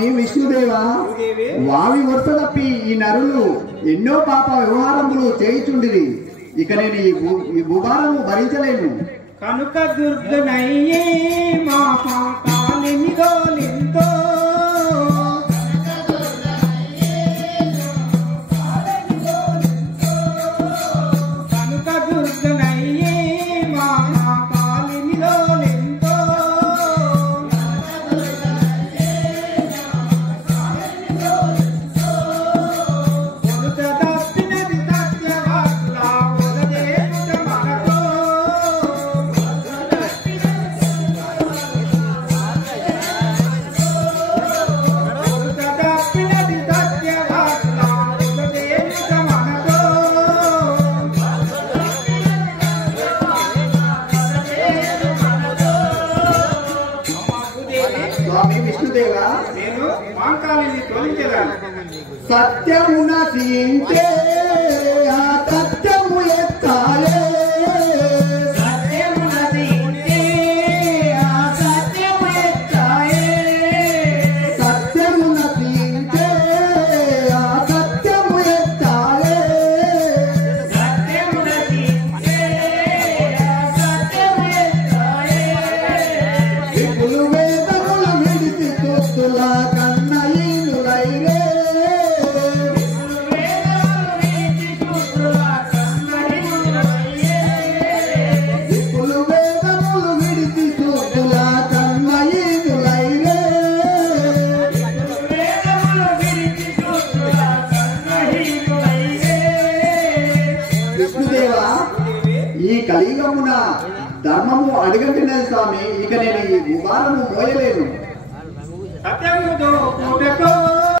స్వామి విష్ణుదేవ, వావి వరుస తప్పి ఈ నరులు ఎన్నో పాప వ్యవహారములు చేయుచుండిరి. ఇక నేను ఈ భూభారము భరించలేను. కనుక దుర్గనయ్యే మా పాపాలిని గోలింతో సత్యము నశించే ఆ సత్యము ఎత్తాలే, సత్యము నశించే ఆ సత్యము ఎత్తాలే, సత్యము నశించే ఆ సత్యము ఎత్తాలే, సత్యము నశించే ఆ సత్యము ఎత్తాలే. విపులు వేదముల విడిచి చూస్తుల కన్నయ్యులైరే, ఈ కలియుగమున ధర్మము అడుగంటినది స్వామి. ఇక నేను ఈ భూభారము మోయలేను. సత్యముతో